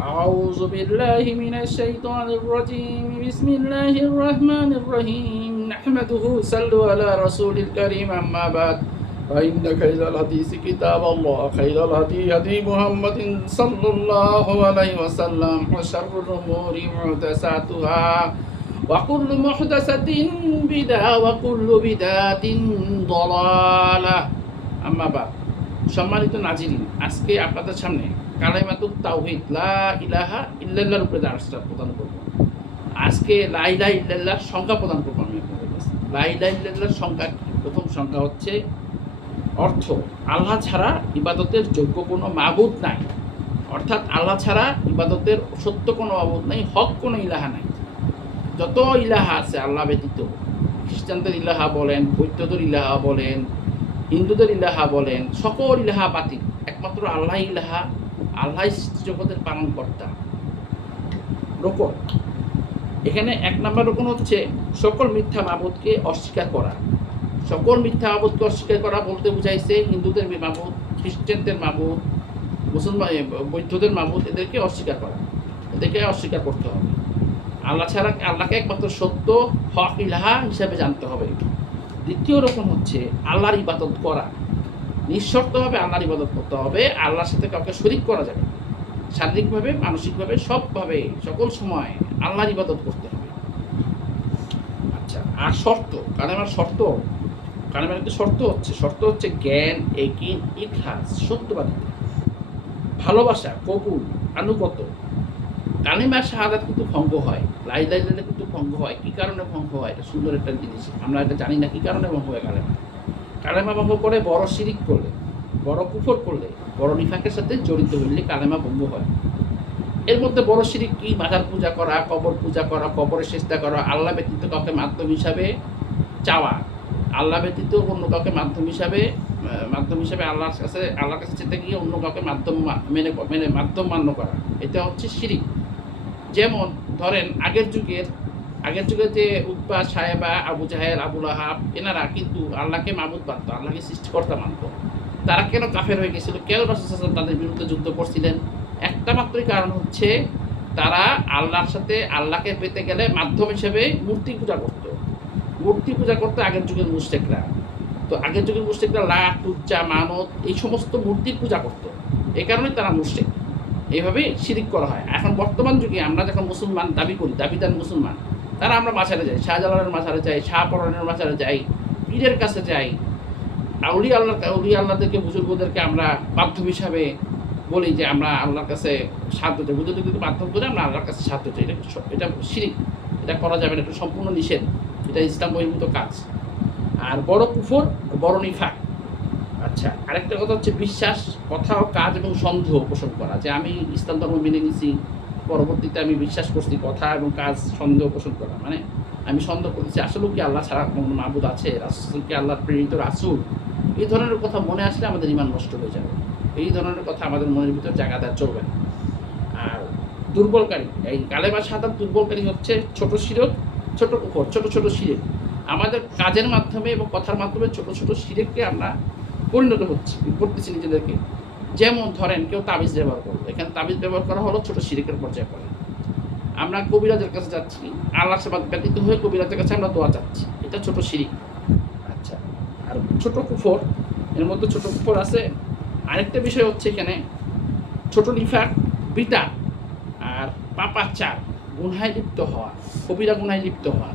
أعوذ بالله من الشيطان الرجيم بسم الله الرحمن الرحيم نحمده صلوا على رسول الكريم أما بعد فإن خير الحديث كتاب الله خير الهدي هدي محمد صلى الله عليه وسلم وشر الأمور محدثاتها وكل محدثة بدعة وكل بدعة ضلالة أما بعد সম্মানিত নাজিরিন, আজকে আপনাদের সামনে কালেমাতুত তাওহীদ লা ইলাহা ইল্লাল্লাহর উপরে দার্সটা প্রদান করব। আজকে লা ইলাহা ইল্লাল্লাহর সংখ্যা প্রদান করব আমি আপনাদের কাছে। লা ইলাহা ইল্লাল্লাহর সংখ্যা কি? প্রথম সংখ্যা হচ্ছে অর্থ আল্লাহ ছাড়া ইবাদতের যোগ্য কোনো মাবুদ নাই, অর্থাৎ আল্লাহ ছাড়া ইবাদতের সত্য কোনো মাবুদ নাই, হক কোনো ইলাহা নাই। যত ইলাহা আছে আল্লাহ ব্যতীত, খ্রিস্টানদের ইলাহা বলেন, বৌদ্ধদের ইলাহা বলেন, হিন্দুদের ইলাহা বলেন, সকল ইলাহা বাতিল, একমাত্র আল্লাহ ইলাহা, আল্লাহ সৃষ্টি জগতের পালনকর্তা। রোকন, এখানে এক নম্বর রোকন হচ্ছে সকল মিথ্যা মাবুদকে অস্বীকার করা। সকল মিথ্যা মাবুদকে অস্বীকার করা বলতে বুঝাইছে হিন্দুদের মাবুদ, খ্রিস্টানদের মাবুদ, মুসলমান বৌদ্ধদের মাবুদ, এদেরকে অস্বীকার করা, এদেরকে অস্বীকার করতে হবে। আল্লাহ ছাড়া আল্লাহকে একমাত্র সত্য হক ইলাহা হিসাবে জানতে হবে। দ্বিতীয় রকম হচ্ছে আল্লাহর ইবাদত করা, নিঃশর্তভাবে আল্লাহর ইবাদত করতে হবে। আল্লাহর সাথে কাউকে শরীক করা যাবে, শারীরিকভাবে, মানসিকভাবে, সবভাবে, সকল সময় আল্লাহর ইবাদত করতে হবে। আচ্ছা, আর শর্ত, কালেমার শর্ত, কালেমার একটা শর্ত হচ্ছে জ্ঞান, একিন, ইখলাস, সত্যবাদিতা, ভালোবাসা, কবুল, আনুগত। কালিমা শাহাদাত কিন্তু ভঙ্গ হয়, লা ইলাহা ইল্লাল্লাহ কিন্তু ভঙ্গ হয়। কী কারণে ভঙ্গ হয়? এটা সুন্দর একটা জিনিস, আমরা এটা জানি না কী কারণে ভঙ্গ হয়। কালেমা ভঙ্গ করে বড় শিরিক করলে, বড় কুফর করলে, বড় নিফাকের সাথে জড়িত হইলে কালেমা ভঙ্গ হয়। এর মধ্যে বড় শিরিক কি? মাজার পূজা করা, কবর পূজা করা, কবরের চেষ্টা করা, আল্লাহ ব্যতীত কাউকে মাধ্যম হিসাবে চাওয়া, আল্লাহ ব্যতীত অন্য কাউকে মাধ্যম হিসাবে আল্লাহর কাছে যেতে গিয়ে অন্য কাউকে মাধ্যম মেনে মাধ্যম মান্য করা, এটা হচ্ছে শিরিক। যেমন ধরেন আগের যুগে যে উতবা, সাহেবা, আবু জাহেল, আবুল আহাব, এনারা কিন্তু আল্লাহকে মাবুদ মানত, আল্লাহকে সৃষ্টিকর্তা মানত। তারা কেন কাফের হয়ে গেছিল? কেন রাসূল সাল্লাল্লাহু আলাইহি ওয়াসাল্লাম তাদের বিরুদ্ধে যুদ্ধ করছিলেন? একটা মাত্রই কারণ হচ্ছে তারা আল্লাহর সাথে আল্লাহকে পেতে গেলে মাধ্যম হিসেবে মূর্তি পূজা করতো আগের যুগের মুশরিকরা। তো আগের যুগের মুশরিকরা লাত, উজ্জা, মানত, এই সমস্ত মূর্তির পূজা করতো, এই কারণে তারা মুশরিক। এইভাবে শিরিক করা হয়। এখন বর্তমান যুগে আমরা যখন মুসলমান দাবি করি, দাবিদার মুসলমান, তারা আমরা মাজারে যাই, শাহজালালের মাজারে যাই, শাহপরানের মাজারে যাই, পীরের কাছে যাই, আউলিয়া আল্লাহদেরকে, বুজুর্গদেরকে আমরা মাধ্যম হিসাবে বলি যে আমরা আল্লাহর কাছে সাহায্য চাই, বুজুর্গদেরকে মাধ্যম করে আমরা আল্লাহর কাছে সাহায্য চাই। এটা শিরিক, এটা করা যাবে না, এটা সম্পূর্ণ নিষেধ, এটা ইসলাম বহির্ভূত কাজ। আর বড় কুফর, বড় নিফাক। আচ্ছা, আরেকটা কথা হচ্ছে বিশ্বাস, কথা ও কাজ এবং সন্দেহ পোষণ করা, যে আমি ইসলাম ধর্ম মেনে নিছি, পরবর্তীতে আমি বিশ্বাস করছি, কথা এবং কাজ সন্দেহ পোষণ করা, মানে আমি সন্দেহ করছি আসলে কি আল্লাহ ছাড়া কোনো মাবুদ আছে, রাসূল কি আল্লাহর প্রেরিত রাসূল, এই ধরনের কথা মনে আসলে আমাদের ঈমান নষ্ট হয়ে যাবে। এই ধরনের কথা আমাদের মনের ভিতর জায়গা দেওয়া চলবে না। আর দুর্বলকারী, এই কালেমা শাহাদাত দুর্বলকারী হচ্ছে ছোট শিরক, ছোট কুফর, ছোট শিরক। আমাদের কাজের মাধ্যমে এবং কথার মাধ্যমে ছোট শিরককে আমরা পরিণত করতেছি নিজেদেরকে। যেমন ধরেন কেউ তাবিজ ব্যবহার করলো, এখানে তাবিজ ব্যবহার করা হলো ছোট শিরকের পর্যায়ে পড়ে। আমরা কবিরাজের কাছে যাচ্ছি, আল্লাহর সেবা ব্যতীত হয়ে কবিরাজের কাছে আমরা দোয়া চাচ্ছি, এটা ছোট শিরিক। আচ্ছা, আর ছোট কুফর, এর মধ্যে ছোট কুফর আছে। আরেকটা বিষয় হচ্ছে এখানে ছোট নিফাক, বিদআ আর পাপাচার, গুনাহে লিপ্ত হওয়া, কবিরা গুনাহে লিপ্ত হওয়া,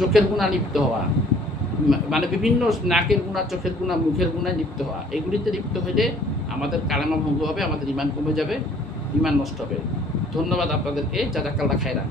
চোখের গুনাহ লিপ্ত হওয়া, মানে বিভিন্ন নাকের গুণা, চোখের গুণা, মুখের গুণায় লিপ্ত হওয়া, এগুলিতে লিপ্ত হলে আমাদের কালেমা ভঙ্গ হবে, আমাদের ঈমান কমে যাবে, ঈমান নষ্ট হবে। ধন্যবাদ আপনাদেরকে, জাযাকাল্লাহ খায়রান।